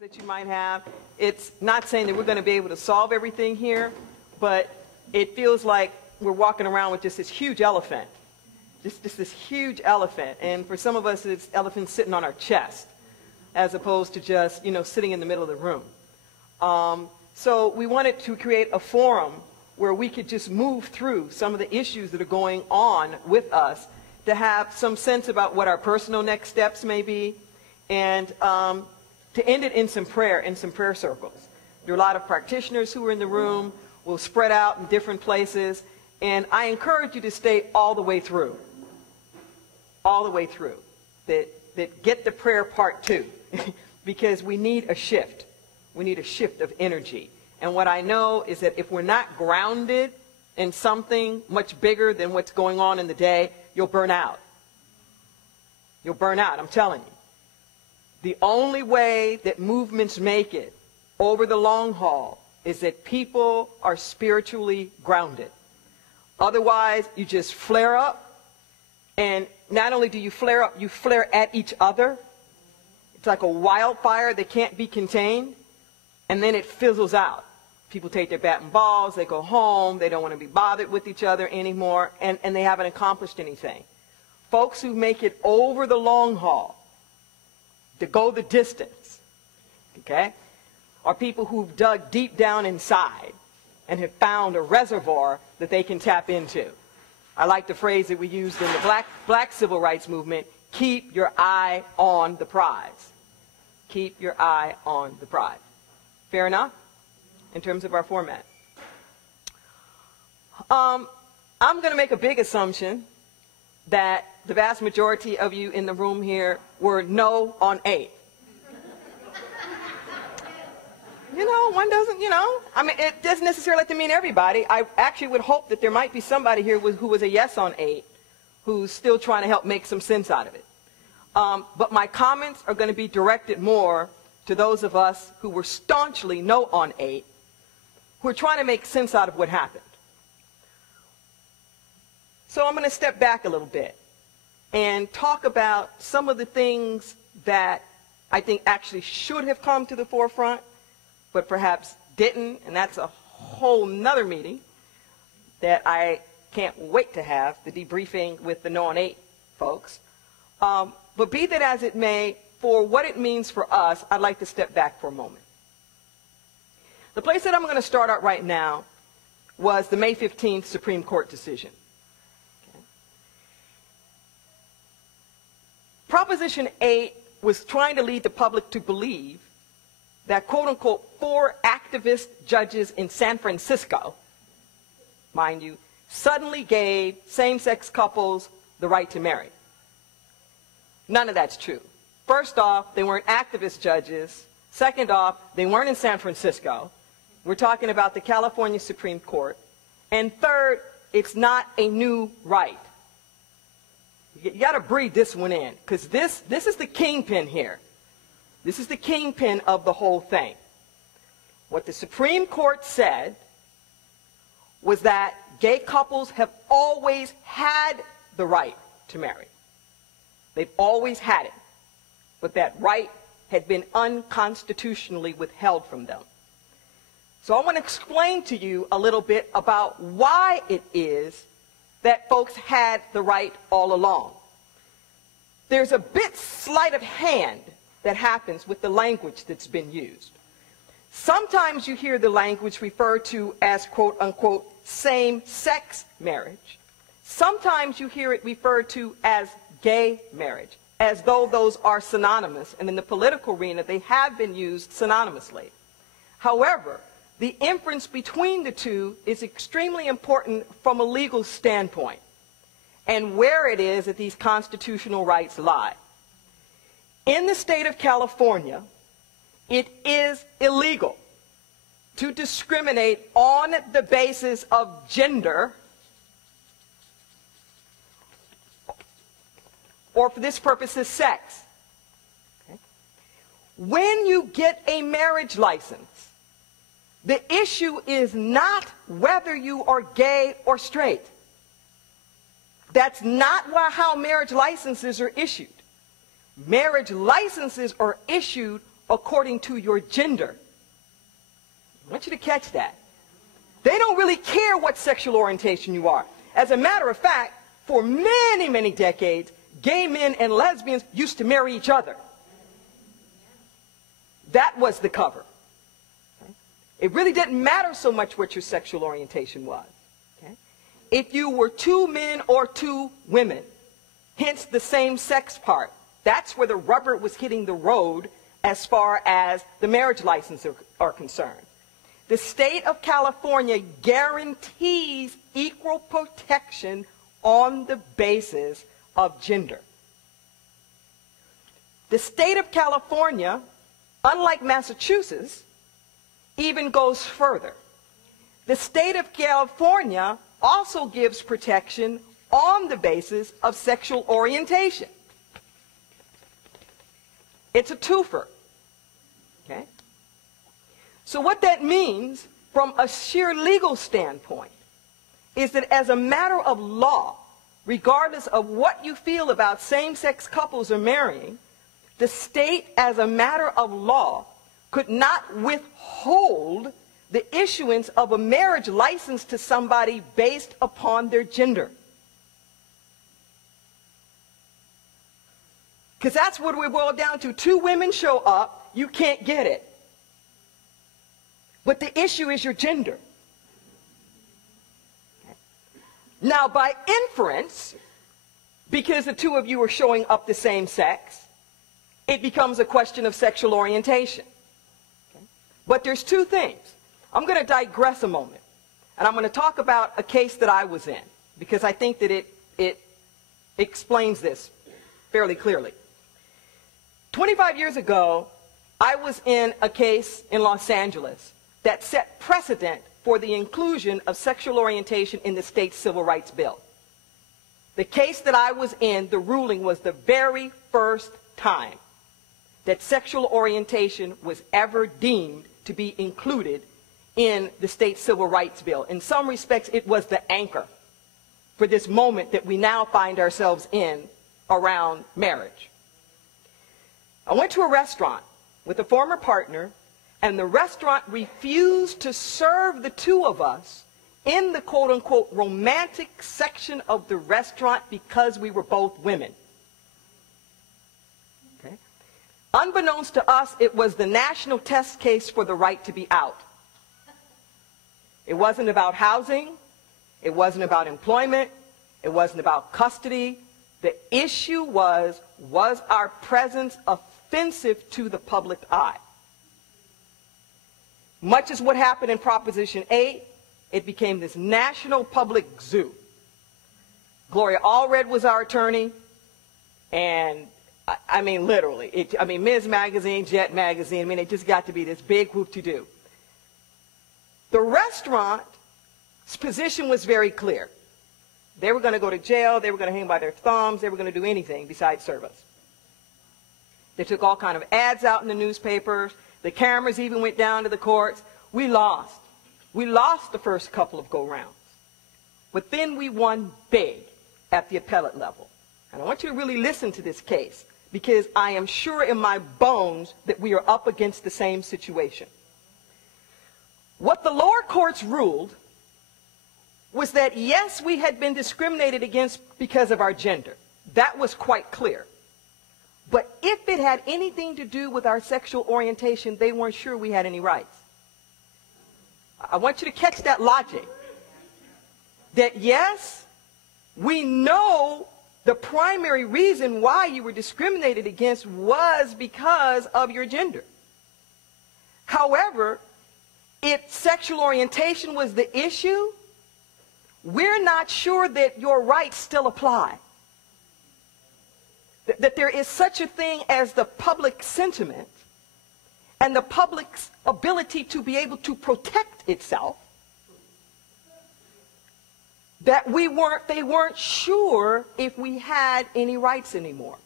that you might have. It's not saying that we're going to be able to solve everything here, but it feels like we're walking around with just this huge elephant. Just this huge elephant. And for some of us, it's elephants sitting on our chest, as opposed to just, sitting in the middle of the room. So we wanted to create a forum where we could just move through some of the issues that are going on with us, to have some sense about what our personal next steps may be, and to end it in some prayer circles. There are a lot of practitioners who are in the room. We'll spread out in different places, and I encourage you to stay all the way through. All the way through. That get the prayer part too, because we need a shift. We need a shift of energy. And what I know is that if we're not grounded in something much bigger than what's going on in the day, you'll burn out. You'll burn out, I'm telling you. The only way that movements make it over the long haul is that people are spiritually grounded. Otherwise, you just flare up, and not only do you flare up, you flare at each other. It's like a wildfire that can't be contained, and then it fizzles out. People take their bat and balls, they go home, they don't want to be bothered with each other anymore, and they haven't accomplished anything. Folks who make it over the long haul, to go the distance, okay, are people who've dug deep down inside and have found a reservoir that they can tap into. I like the phrase that we used in the black civil rights movement: keep your eye on the prize. Keep your eye on the prize. Fair enough? In terms of our format. I'm going to make a big assumption that the vast majority of you in the room here were no on 8. One doesn't, I mean, it doesn't necessarily have to mean everybody. I actually would hope that there might be somebody here who was a yes on 8, who's still trying to help make some sense out of it. But my comments are going to be directed more to those of us who were staunchly no on 8, who are trying to make sense out of what happened. So I'm going to step back a little bit and talk about some of the things that I think actually should have come to the forefront, but perhaps didn't, and that's a whole nother meeting that I can't wait to have, the debriefing with the No on 8 folks. But be that as it may, for what it means for us, I'd like to step back for a moment. The place that I'm going to start out right now was the May 15th Supreme Court decision. Okay. Proposition 8 was trying to lead the public to believe that, quote-unquote, 4 activist judges in San Francisco, mind you, suddenly gave same-sex couples the right to marry. None of that's true. First off, they weren't activist judges. Second off, they weren't in San Francisco. We're talking about the California Supreme Court. And third, it's not a new right. You got to breathe this one in, because this is the kingpin here. This is the kingpin of the whole thing. What the Supreme Court said was that gay couples have always had the right to marry. They've always had it. But that right had been unconstitutionally withheld from them. So I want to explain to you a little bit about why it is that folks had the right all along. There's a bit sleight of hand that happens with the language that's been used. Sometimes you hear the language referred to as, quote-unquote, same-sex marriage. Sometimes you hear it referred to as gay marriage, as though those are synonymous, and in the political arena they have been used synonymously. However, the inference between the two is extremely important from a legal standpoint, and where it is that these constitutional rights lie. In the state of California, it is illegal to discriminate on the basis of gender, or for this purpose, sex. Okay. When you get a marriage license, the issue is not whether you are gay or straight. That's not how marriage licenses are issued. Marriage licenses are issued according to your gender. I want you to catch that. They don't really care what sexual orientation you are. As a matter of fact, for many, many decades, gay men and lesbians used to marry each other. That was the cover. Okay? It really didn't matter so much what your sexual orientation was. Okay? If you were two men or two women, hence the same-sex part, that's where the rubber was hitting the road as far as the marriage licenses are concerned. The state of California guarantees equal protection on the basis of gender. The state of California, unlike Massachusetts, even goes further. The state of California also gives protection on the basis of sexual orientation. It's a twofer. Okay? So what that means from a sheer legal standpoint is that as a matter of law, regardless of what you feel about same-sex couples or marrying, the state as a matter of law could not withhold the issuance of a marriage license to somebody based upon their gender. Because that's what we boil down to. Two women show up, you can't get it. But the issue is your gender. Okay. Now, by inference, because the two of you are showing up the same sex, it becomes a question of sexual orientation. Okay. But there's two things. I'm going to digress a moment, and I'm going to talk about a case that I was in, because I think that it explains this fairly clearly. 25 years ago, I was in a case in Los Angeles that set precedent for the inclusion of sexual orientation in the state's civil rights bill. The case that I was in, the ruling was the very first time that sexual orientation was ever deemed to be included in the state's civil rights bill. In some respects, it was the anchor for this moment that we now find ourselves in around marriage. I went to a restaurant with a former partner, and the restaurant refused to serve the two of us in the quote-unquote romantic section of the restaurant because we were both women. Okay? Unbeknownst to us, it was the national test case for the right to be out. It wasn't about housing. It wasn't about employment. It wasn't about custody. The issue was our presence offensive to the public eye? Much as what happened in Proposition 8, it became this national public zoo. Gloria Allred was our attorney, and I mean literally, Ms. Magazine, Jet Magazine, it just got to be this big whoop-de-doo. The restaurant's position was very clear. They were going to go to jail, they were going to hang by their thumbs, they were going to do anything besides serve us. They took all kind of ads out in the newspapers. The cameras even went down to the courts. We lost. We lost the first couple of go-rounds. But then we won big at the appellate level. And I want you to really listen to this case, because I am sure in my bones that we are up against the same situation. What the lower courts ruled was that, yes, we had been discriminated against because of our gender. That was quite clear. But if it had anything to do with our sexual orientation, they weren't sure we had any rights. I want you to catch that logic. That yes, we know the primary reason why you were discriminated against was because of your gender. However, if sexual orientation was the issue, we're not sure that your rights still apply. That there is such a thing as the public sentiment and the public's ability to be able to protect itself, that they weren't sure if we had any rights anymore.